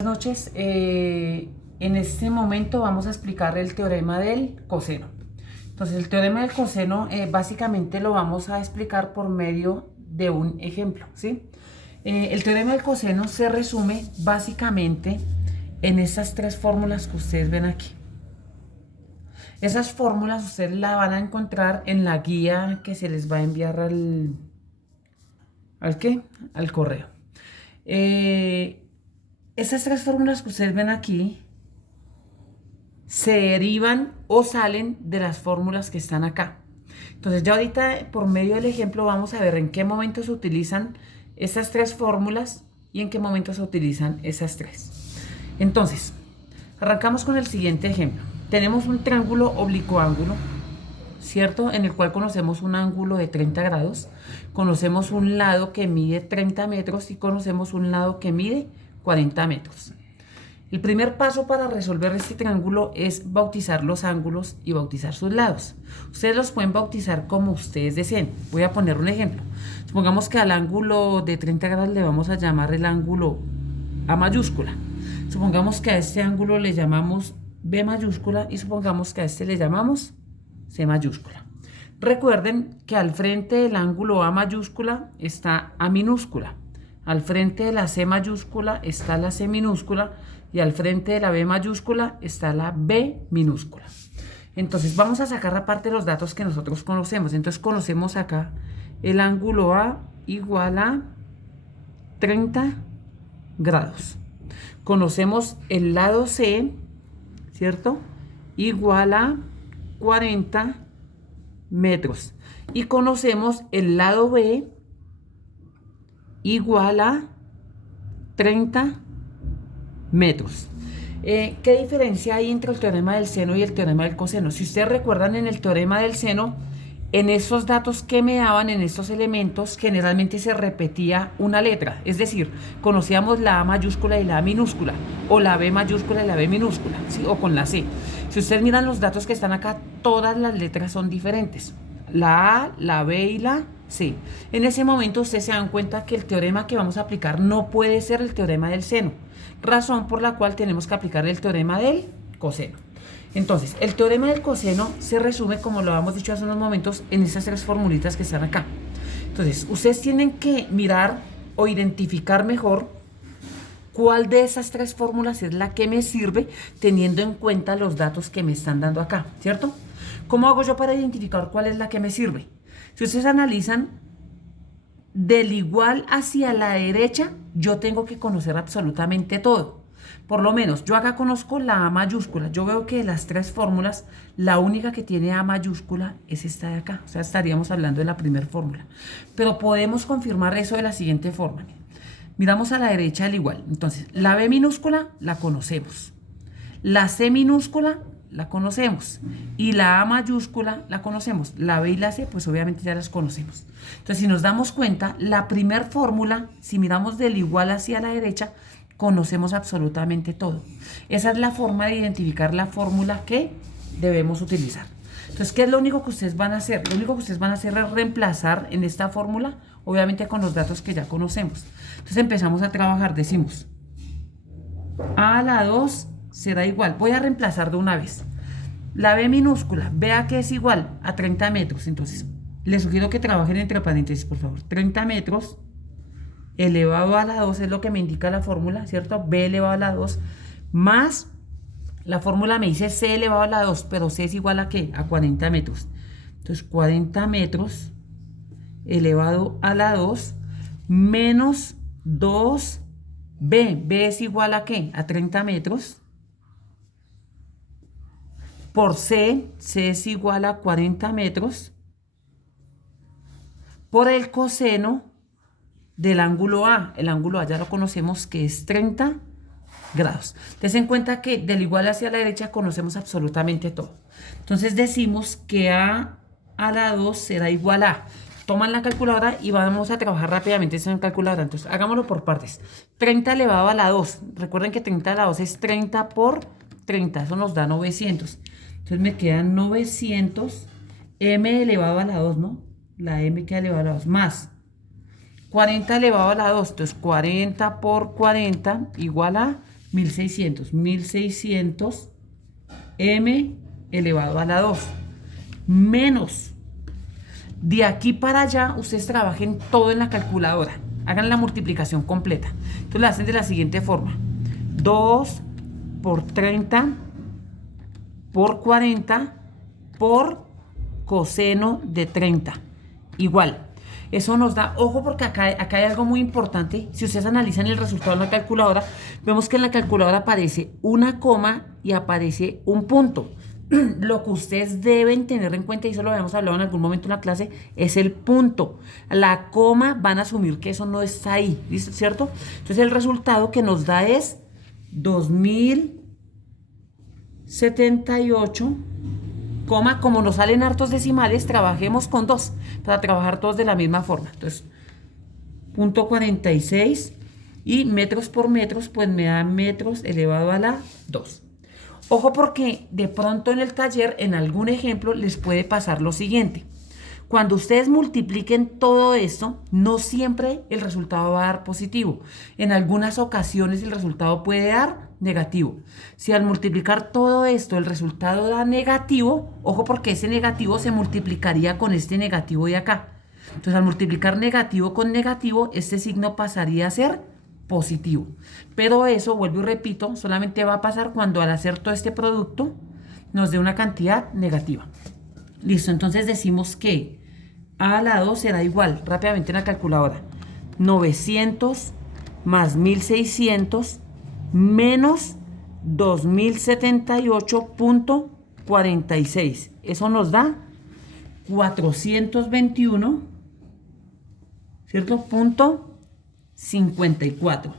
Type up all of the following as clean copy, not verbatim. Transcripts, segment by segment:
Buenas noches. En este momento vamos a explicar el teorema del coseno. Entonces, el teorema del coseno básicamente lo vamos a explicar por medio de un ejemplo, ¿sí? El teorema del coseno se resume básicamente en esas tres fórmulas que ustedes ven aquí. Esas fórmulas ustedes las van a encontrar en la guía que se les va a enviar al correo. Esas tres fórmulas que ustedes ven aquí se derivan o salen de las fórmulas que están acá. Entonces ya ahorita por medio del ejemplo vamos a ver en qué momento se utilizan esas tres fórmulas y en qué momento se utilizan esas tres. Entonces, arrancamos con el siguiente ejemplo. Tenemos un triángulo oblicuo-ángulo, ¿cierto? En el cual conocemos un ángulo de 30 grados, conocemos un lado que mide 30 metros y conocemos un lado que mide 40 metros. El primer paso para resolver este triángulo es bautizar los ángulos y bautizar sus lados. Ustedes los pueden bautizar como ustedes deseen. Voy a poner un ejemplo. Supongamos que al ángulo de 30 grados le vamos a llamar el ángulo A mayúscula. Supongamos que a este ángulo le llamamos B mayúscula y supongamos que a este le llamamos C mayúscula. Recuerden que al frente del ángulo A mayúscula está A minúscula. Al frente de la C mayúscula está la C minúscula y al frente de la B mayúscula está la B minúscula. Entonces vamos a sacar aparte los datos que nosotros conocemos. Entonces conocemos acá el ángulo A igual a 30 grados. Conocemos el lado C, ¿cierto? Igual a 40 metros. Y conocemos el lado B igual a 30 metros. ¿Qué diferencia hay entre el teorema del seno y el teorema del coseno? Si ustedes recuerdan, en el teorema del seno, en esos datos que me daban, en estos elementos, generalmente se repetía una letra. Es decir, conocíamos la A mayúscula y la A minúscula, o la B mayúscula y la B minúscula, ¿sí? O con la C. Si ustedes miran los datos que están acá, todas las letras son diferentes. La A, la B y la C. En ese momento ustedes se dan cuenta que el teorema que vamos a aplicar no puede ser el teorema del seno, razón por la cual tenemos que aplicar el teorema del coseno. Entonces, el teorema del coseno se resume, como lo habíamos dicho hace unos momentos, en esas tres formulitas que están acá. Entonces, ustedes tienen que mirar o identificar mejor cuál de esas tres fórmulas es la que me sirve teniendo en cuenta los datos que me están dando acá, ¿cierto? ¿Cómo hago yo para identificar cuál es la que me sirve? Si ustedes analizan, del igual hacia la derecha, yo tengo que conocer absolutamente todo. Por lo menos, yo acá conozco la A mayúscula. Yo veo que de las tres fórmulas, la única que tiene A mayúscula es esta de acá. O sea, estaríamos hablando de la primera fórmula. Pero podemos confirmar eso de la siguiente forma. Miramos a la derecha al igual. Entonces, la B minúscula la conocemos. La C minúscula la conocemos y la A mayúscula la conocemos. La B y la C pues obviamente ya las conocemos. Entonces, si nos damos cuenta, la primera fórmula, si miramos del igual hacia la derecha, conocemos absolutamente todo. Esa es la forma de identificar la fórmula que debemos utilizar. Entonces, ¿qué es lo único que ustedes van a hacer? Lo único que ustedes van a hacer es reemplazar en esta fórmula, obviamente con los datos que ya conocemos. Entonces empezamos a trabajar, decimos A a la 2 será igual. Voy a reemplazar de una vez. La B minúscula, vea que es igual a 30 metros. Entonces, les sugiero que trabajen entre paréntesis, por favor. 30 metros elevado a la 2 es lo que me indica la fórmula, ¿cierto? B elevado a la 2 más, la fórmula me dice C elevado a la 2, pero C es igual a ¿qué? A 40 metros. Entonces, 40 metros elevado a la 2 menos 2B. B es igual a ¿qué? A 30 metros. Por C, C es igual a 40 metros. Por el coseno del ángulo A. El ángulo A ya lo conocemos que es 30 grados. Ten en cuenta que del igual hacia la derecha conocemos absolutamente todo. Entonces decimos que A a la 2 será igual a... Toman la calculadora y vamos a trabajar rápidamente eso en calculadora. Entonces hagámoslo por partes. 30 elevado a la 2. Recuerden que 30 a la 2 es 30 por 30. Eso nos da 900. Entonces me quedan 900 m elevado a la 2, ¿no? La m queda elevado a la 2 más 40 elevado a la 2. Entonces 40 por 40 igual a 1600 m elevado a la 2 menos, de aquí para allá ustedes trabajen todo en la calculadora, hagan la multiplicación completa. Entonces la hacen de la siguiente forma: 2 por 30 por 40 por coseno de 30 igual. Eso nos da, ojo, porque acá hay algo muy importante. Si ustedes analizan el resultado en la calculadora, vemos que en la calculadora aparece una coma y aparece un punto. Lo que ustedes deben tener en cuenta, y eso lo habíamos hablado en algún momento en la clase, es el punto. La coma van a asumir que eso no está ahí, ¿listo? ¿Cierto? Entonces el resultado que nos da es 2078, como nos salen hartos decimales, trabajemos con 2 para trabajar todos de la misma forma. Entonces, punto 46 y metros por metros, pues me da metros elevado a la 2. Ojo, porque de pronto en el taller, en algún ejemplo, les puede pasar lo siguiente. Cuando ustedes multipliquen todo esto, no siempre el resultado va a dar positivo. En algunas ocasiones el resultado puede dar negativo. Si al multiplicar todo esto el resultado da negativo, ojo, porque ese negativo se multiplicaría con este negativo de acá. Entonces, al multiplicar negativo con negativo, este signo pasaría a ser positivo. Pero eso, vuelvo y repito, solamente va a pasar cuando al hacer todo este producto nos dé una cantidad negativa. Listo, entonces decimos que a la 2 será igual, rápidamente en la calculadora, 900 más 1600 menos 2078.46. Eso nos da 421, ¿cierto? Punto 54.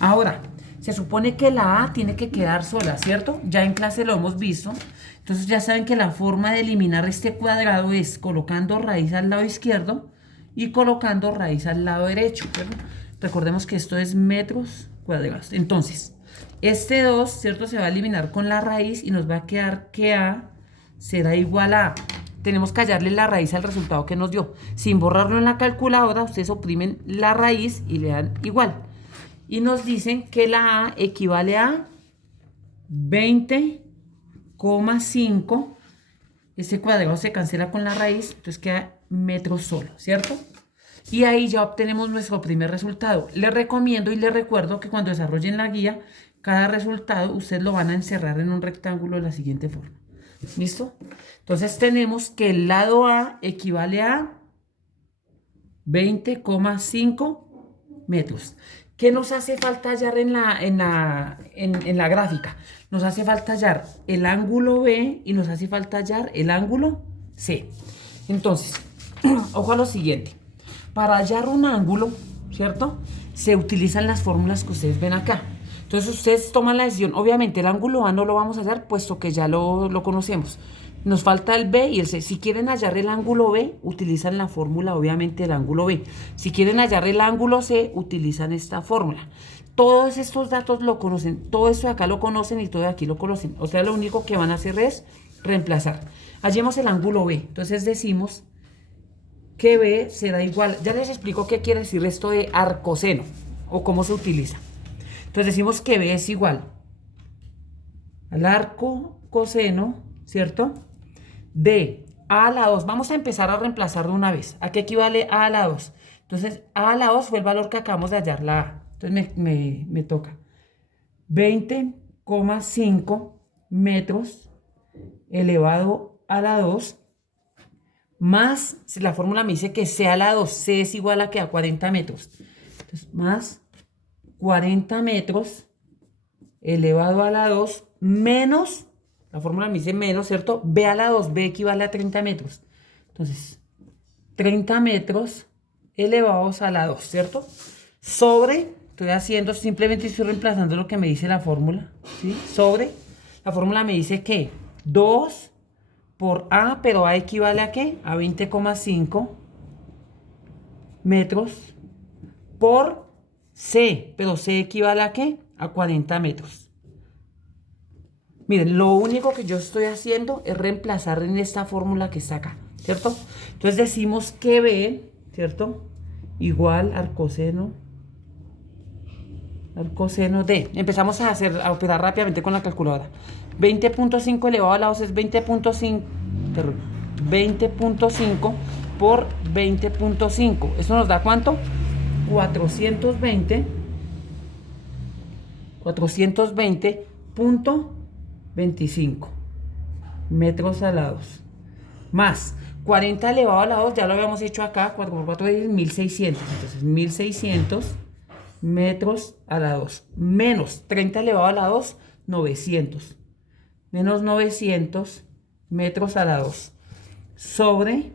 Ahora, se supone que la A tiene que quedar sola, ¿cierto? Ya en clase lo hemos visto. Entonces ya saben que la forma de eliminar este cuadrado es colocando raíz al lado izquierdo y colocando raíz al lado derecho, ¿cierto? Recordemos que esto es metros cuadrados. Entonces, este 2, ¿cierto? Se va a eliminar con la raíz y nos va a quedar que A será igual a... Tenemos que hallarle la raíz al resultado que nos dio. Sin borrarlo en la calculadora, ustedes oprimen la raíz y le dan igual. Y nos dicen que la A equivale a 20,5. Este cuadrado se cancela con la raíz, entonces queda metros solo, ¿cierto? Y ahí ya obtenemos nuestro primer resultado. Les recomiendo y les recuerdo que cuando desarrollen la guía, cada resultado ustedes lo van a encerrar en un rectángulo de la siguiente forma. ¿Listo? Entonces tenemos que el lado A equivale a 20,5 metros. ¿Qué nos hace falta hallar en la gráfica? Nos hace falta hallar el ángulo B y nos hace falta hallar el ángulo C. Entonces, ojo a lo siguiente. Para hallar un ángulo, ¿cierto? Se utilizan las fórmulas que ustedes ven acá. Entonces ustedes toman la decisión. Obviamente el ángulo A no lo vamos a hallar puesto que ya lo conocemos. Nos falta el B y el C. Si quieren hallar el ángulo B, utilizan la fórmula, obviamente, del ángulo B. Si quieren hallar el ángulo C, utilizan esta fórmula. Todos estos datos lo conocen. Todo esto de acá lo conocen y todo de aquí lo conocen. O sea, lo único que van a hacer es reemplazar. Hallemos el ángulo B. Entonces decimos que B será igual. Ya les explico qué quiere decir esto de arcoseno o cómo se utiliza. Entonces decimos que B es igual al arco coseno, ¿cierto? De A a la 2. Vamos a empezar a reemplazar de una vez. ¿A qué equivale A a la 2? Entonces, A a la 2 fue el valor que acabamos de hallar, la A. Entonces me toca 20,5 metros elevado a la 2 más, si la fórmula me dice que C a la 2, C es igual a que a 40 metros. Entonces, más 40 metros elevado a la 2 menos, la fórmula me dice menos, ¿cierto? B a la 2, B equivale a 30 metros. Entonces, 30 metros elevados a la 2, ¿cierto? Sobre, simplemente estoy reemplazando lo que me dice la fórmula, ¿sí? Sobre, la fórmula me dice que 2 por A, pero A equivale a ¿qué? A 20,5 metros por C, pero C equivale a ¿qué? A 40 metros. Miren, lo único que yo estoy haciendo es reemplazar en esta fórmula que está acá, ¿cierto? Entonces decimos que B, ¿cierto? Igual al coseno al coseno de, empezamos a operar rápidamente con la calculadora. 20.5 elevado a la 2 es 20.5, perdón, 20.5 por 20.5. ¿Eso nos da cuánto? 420.25 metros alados. Más 40 elevado a la 2, ya lo habíamos hecho acá, 4 por 4 es 1600. Entonces 1600 metros a la 2. Menos 30 elevado a la 2, 900. Menos 900 metros a la 2. Sobre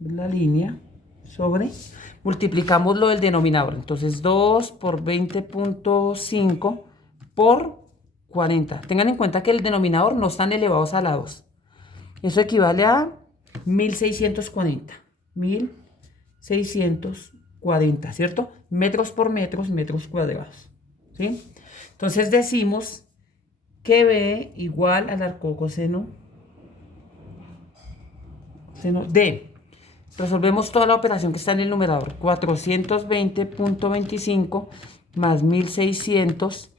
la línea, sobre, multiplicamos lo del denominador. Entonces 2 por 20.5 por 40. Tengan en cuenta que el denominador no están elevados a la 2. Eso equivale a 1640. 1640, ¿cierto? Metros por metros, metros cuadrados. ¿Sí? Entonces decimos que B igual al arcocoseno de. Resolvemos toda la operación que está en el numerador. 420.25 más 1600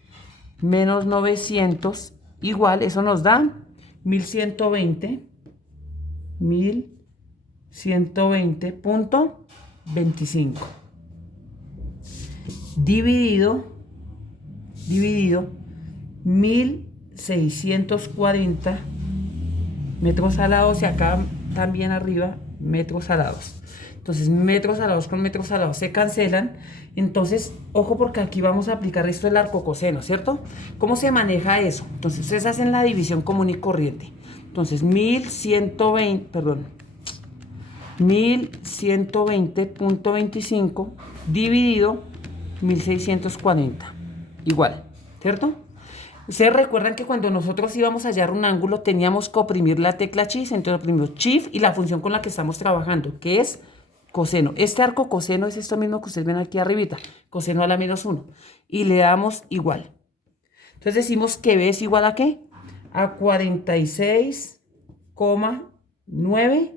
menos 900 igual, eso nos da 1120.25 dividido 1640 metros alados y acá también arriba metros alados. Entonces metros alados con metros alados se cancelan. Entonces ojo, porque aquí vamos a aplicar esto del arcocoseno, ¿cierto? ¿Cómo se maneja eso? Entonces ustedes hacen la división común y corriente. Entonces 1120.25 dividido 1640 igual, ¿cierto? Ustedes recuerdan que cuando nosotros íbamos a hallar un ángulo teníamos que oprimir la tecla Shift, entonces oprimimos Shift y la función con la que estamos trabajando, que es coseno. Este arco coseno es esto mismo que ustedes ven aquí arribita, coseno a la menos 1, y le damos igual. Entonces decimos que B es igual a ¿qué? A 46,9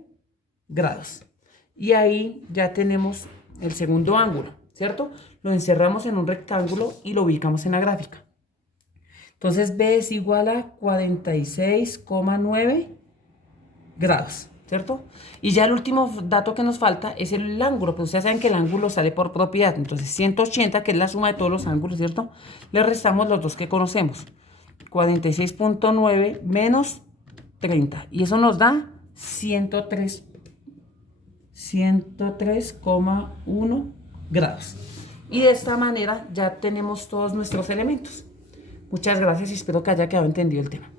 grados. Y ahí ya tenemos el segundo ángulo, ¿cierto? Lo encerramos en un rectángulo y lo ubicamos en la gráfica. Entonces B es igual a 46,9 grados, ¿cierto? Y ya el último dato que nos falta es el ángulo, pero ustedes saben que el ángulo sale por propiedad. Entonces 180, que es la suma de todos los ángulos, ¿cierto? Le restamos los dos que conocemos. 46.9 menos 30. Y eso nos da 103,1 grados. Y de esta manera ya tenemos todos nuestros elementos. Muchas gracias y espero que haya quedado entendido el tema.